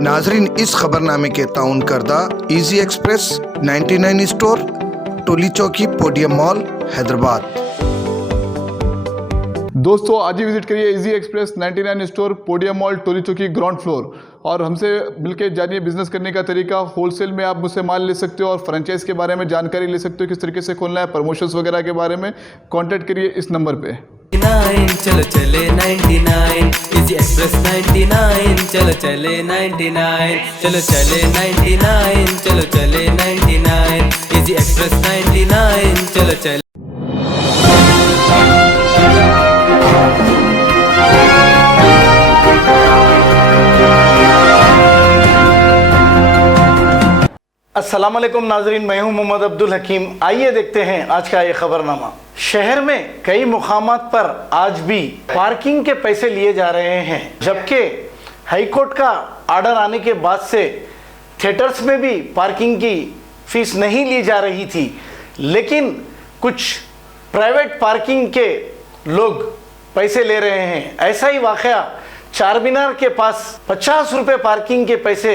नाजरीन, इस खबरनामे के ताउन करदा इजी एक्सप्रेस 99 स्टोर, टोली चौकी, पोडियम मॉल, हैदराबाद। दोस्तों आज ही विजिट करिए easy express 99 store, podium mall, Toli Chowki, ground floor, और हमसे मिलकर जानिए बिजनेस करने का तरीका। होलसेल में आप मुझसे माल ले सकते हो और फ्रेंचाइज के बारे में जानकारी ले सकते हो, किस तरीके से खोलना है, प्रमोशंस वगैरह के बारे में। कांटेक्ट करिए इस नंबर पे। चलो चले 99 इजी एक्सप्रेस 99, चलो चले 99, चलो चले 99, चलो चले 99 इजी एक्सप्रेस 99, चलो चले। अस्सलाम वालेकुम नाजरीन, मैं हूं मोहम्मद अब्दुल हकीम। आइए देखते हैं आज का ये खबरनामा। शहर में कई मुकामात पर आज भी पार्किंग के पैसे लिए जा रहे हैं, जबकि हाईकोर्ट का आर्डर आने के बाद से थिएटर्स में भी पार्किंग की फीस नहीं ली जा रही थी, लेकिन कुछ प्राइवेट पार्किंग के लोग पैसे ले रहे हैं। ऐसा ही वाकया चार मीनार के पास 50 रुपये पार्किंग के पैसे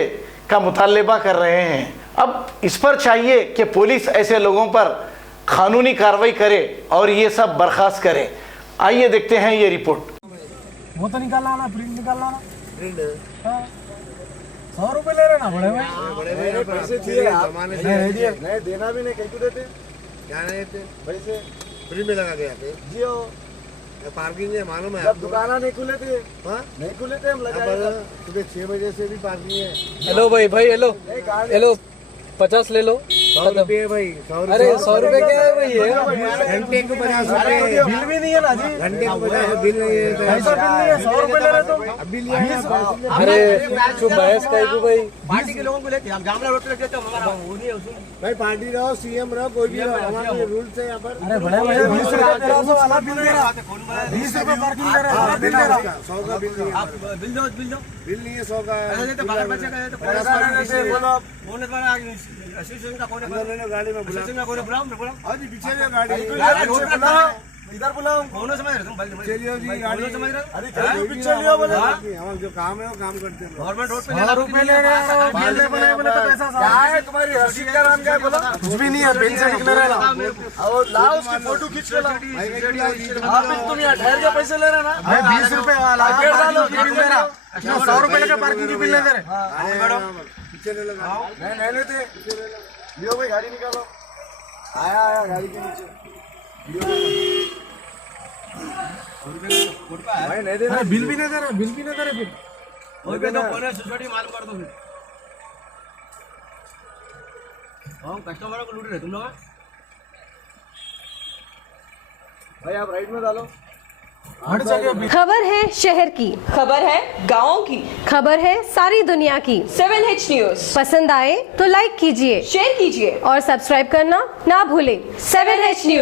का मुतालबा कर रहे हैं। अब इस पर चाहिए कि पुलिस ऐसे लोगों पर कानूनी कार्रवाई करे और ये सब बर्खास्त करे। आइए देखते हैं ये रिपोर्ट। वो तो निकालना ना, प्रिंट निकालना ना, प्रिंट 100 रुपए ले रहे ना बड़े भाई। बड़े भाई पैसे चाहिए, जमाने से नहीं देना भी नहीं, कहीं देते क्या नहीं देते पैसे फ्री में लगा के आते जियो। पार्किंग है मालूम है, जब दुकाना नहीं खुले थे, नहीं खुले थे हम लगाए। सुबह 6 बजे से भी पार्किंग है। हेलो भाई, हेलो हेलो 50 ले लो। 100 रुपये भाई, 100 रुपये। अरे 100 रुपये क्या है भाई? ये घंटे को 50 रुपये, बिल भी नहीं है ना जी। घंटे को 50 बिल नहीं है, ऐसा बिल नहीं है। 100 रुपये ले रहे तुम, अभी लिया। अरे चुप बहस कहीं को भाई। पार्टी के लोगों को लेके हम जामला रोड पे लेके भाई, पार्टी रहो, सीएम रहो, कोई भी रहो, हमारे रूल्स है यहाँ पर। अरे बड़े भाई 20 रुपये वाला बिल दे रहा, 20 रुपये पार्किंग दे रहा, बिल दे रहा। 100 का बिल नहीं है, बिल नहीं है 100 का। बाहर बच्चे का तो बोलो गाड़ी में बुलाओ, आज पीछे गाड़ी इधर बुलाओ। कौन समझ रहे तुम? चलिए जी, गाड़ी समझ रहे, पीछे लियो बोले। हम जो काम है वो काम करते हैं। गवर्नमेंट रोड पे 100 रुपए ले रहे हैं, बिल नहीं बनाए बोले तो पैसा क्या है? तुम्हारी रसीद का नाम क्या है बोला? कुछ भी नहीं है, बिल से निकले रहे ना, और लाओ उसकी फोटो खींच के लाओ। आप तुम यहाँ ठहर के पैसे ले रहे ना भाई, 20 रुपए वाला बिल दे रहा, 100 रुपए लेकर पार्किंग की बिल नहीं दे रहे। मैडम पीछे ले लगा, नहीं लेते, लियो भाई, गाड़ी निकालो। आया गाड़ी के नीचे भाई, नहीं दे रहा, बिल भी नहीं दे रहा, बिल भी नहीं दे रहे। फिर तो कौन है सोसाइटी मालूम कर दो। फिर हम कस्टमरों को लूट रहे तुम लोग। भाई आप राइट में डालो। खबर है शहर की, खबर है गाँव की, खबर है सारी दुनिया की। 7H न्यूज पसंद आए तो लाइक कीजिए, शेयर कीजिए और सब्सक्राइब करना ना भूलें। 7H news.